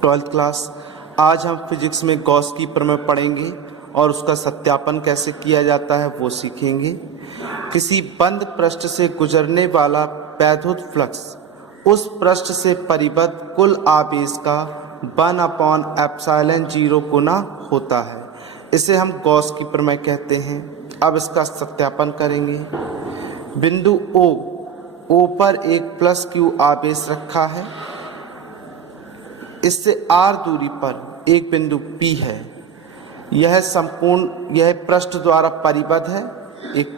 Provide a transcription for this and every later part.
Twelfth class. आज हम physics में गॉस की प्रमेय पढ़ेंगे और उसका सत्यापन कैसे किया जाता है वो सीखेंगे। किसी बंद पृष्ठ से गुजरने वाला वैद्युत फ्लक्स उस पृष्ठ से परिबद्ध कुल आवेश का 1/ε0 गुना होता है। इसे हम गॉस की प्रमेय कहते हैं। अब इसका सत्यापन करेंगे। बिंदु O पर एक प्लस Q आवेश रखा है। इससे R दूरी पर एक बिंदु P है। यह पृष्ठ द्वारा परिबद्ध है। एक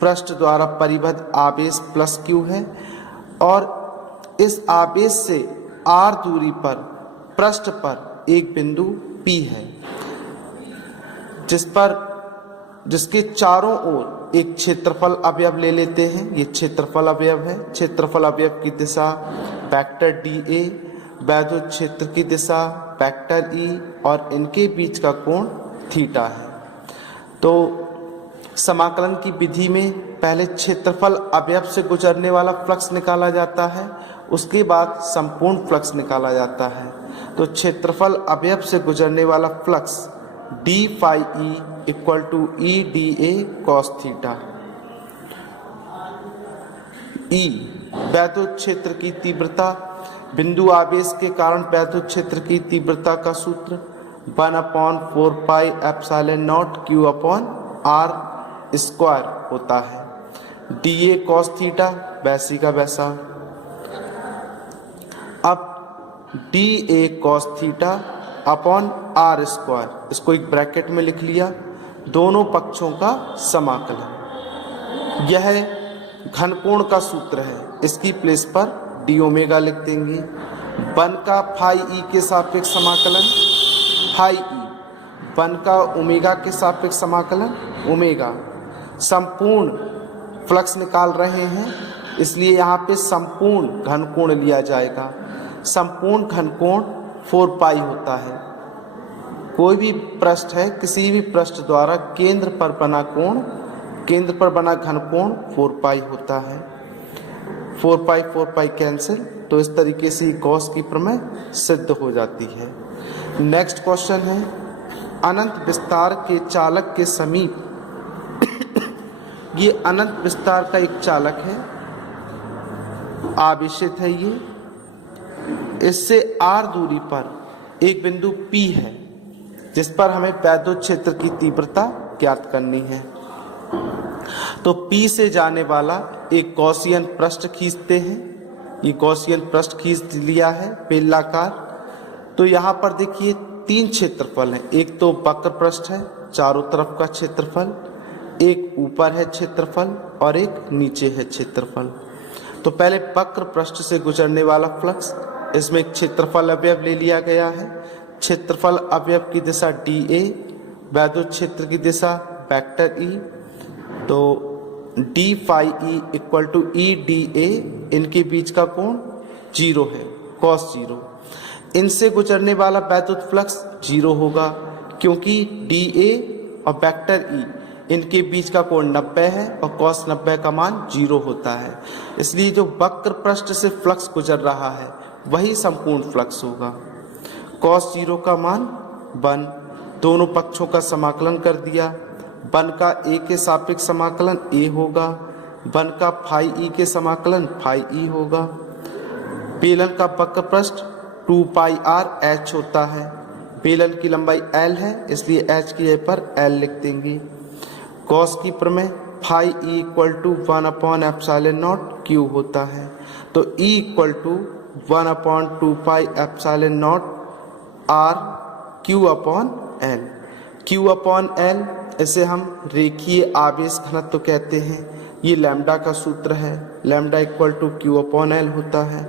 पृष्ठ द्वारा परिबद्ध आवेश प्लस Q है और इस आवेश से R दूरी पर पृष्ठ पर एक बिंदु P है, जिसके चारों ओर एक क्षेत्रफल अवयव ले लेते हैं। ये क्षेत्रफल अवयव है। क्षेत्रफल अवयव की दिशा वेक्टर dA, वैद्युत क्षेत्र की दिशा वेक्टर E और इनके बीच का कोण थीटा है। तो समाकलन की विधि में पहले क्षेत्रफल अवयव से गुजरने वाला फ्लक्स निकाला जाता है, उसके बाद संपूर्ण फ्लक्स निकाला जाता है। तो क्षेत्रफल अवयव से गुजरने वाला flux d phi E equal to E dA cos theta. E वैद्युत क्षेत्र की तीव्रता, बिंदु आवेश के कारण वैद्युत क्षेत्र की तीव्रता का सूत्र 1/4πε0 Q/r² होता है। dA cos थीटा वैसी का वैसा। अब dA cos theta upon r², इसको एक ब्रैकेट में लिख लिया, दोनों पक्षों का समाकलन। यह घनकोण का सूत्र है। इसकी प्लेस पर d ओमेगा लिख देंगे। 1 का फाई E के सापेक्ष समाकलन फाई E, 1 का ओमेगा के सापेक्ष समाकलन ओमेगा। संपूर्ण फ्लक्स निकाल रहे हैं, इसलिए यहाँ पे संपूर्ण घनकोण लिया जाएगा। संपूर्ण घनकोण 4 पाई होता है। कोई भी पृष्ठ है, किसी भी पृष्ठ द्वारा केंद्र पर बना घनकोण 4 पाई होता है। 4 पाई कैंसिल, तो इस तरीके से गॉस की प्रमेय सिद्ध हो जाती है। नेक्स्ट क्वेश्चन है, अनंत विस्तार के चालक के समीप ये अनंत विस्तार का एक चालक है, आवेशित है ये। इससे R दूरी पर एक बिंदु P है, जिस पर हमें वैद्युत क्षेत्र की तीव्रता ज्ञात करनी है। तो P से जाने वाला एक गॉसियन पृष्ठ खींचते हैं। ये गॉसियन पृष्ठ खींच लिया है बेलनाकार। तो यहाँ पर देखिए 3 क्षेत्रफल हैं। एक तो वक्र पृष्ठ है, चारों तरफ का क्षेत्रफल, एक ऊपर है क्षेत्रफल और एक नीचे है क्षेत्रफल। तो पहले वक्र पृष्ठ से गुजरने वाला फ्लक्स, इसमें एक क्षेत्रफल अवयव ले लिया गया है। क्षेत्रफल अवयव की दिशा dA, वैद्युत क्षेत्र की दिशा वेक्टर E। तो d phi E equal to E dA, इनके बीच का कोण 0 है, cos 0। इनसे गुजरने वाला वैद्युत फ्लक्स 0 होगा, क्योंकि dA और वेक्टर E इनके बीच का कोण 90 है और cos 90 का मान 0 होता है। इसलिए जो वक्र पृष्ठ से फ्लक्स गुजर रहा है वही संपूर्ण फ्लक्स होगा। cos 0 का मान 1, दोनों पक्षों का समाकलन कर दिया। 1 का A के सापेक्ष समाकलन A होगा, 1 का फाई E के समाकलन फाई E होगा। बेलन का वक्र पृष्ठ 2 पाई R H होता है। बेलन की लंबाई L है, इसलिए H की जगह पर L लिख देंगे। गॉस की प्रमेय phi E equal to 1/ε0 Q होता है। तो E equal to 1/2πε0 R Q/L। Q/L इसे हम रेखीय आवेश घनत्व कहते हैं। ये लैम्डा का सूत्र है, लैम्डा इक्वल टू Q/L होता है।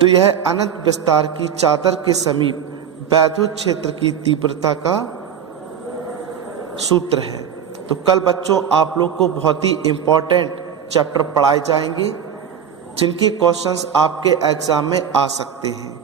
तो यह अनंत विस्तार की चादर के समीप वैद्युत क्षेत्र की तीव्रता का सूत्र है। तो कल बच्चों आप लोग को बहुत ही इम्पोर्टेंट चैप्टर पढ़ाए जाएंगे, जिनके क्वेश्चंस आपके एग्जाम में आ सकते हैं।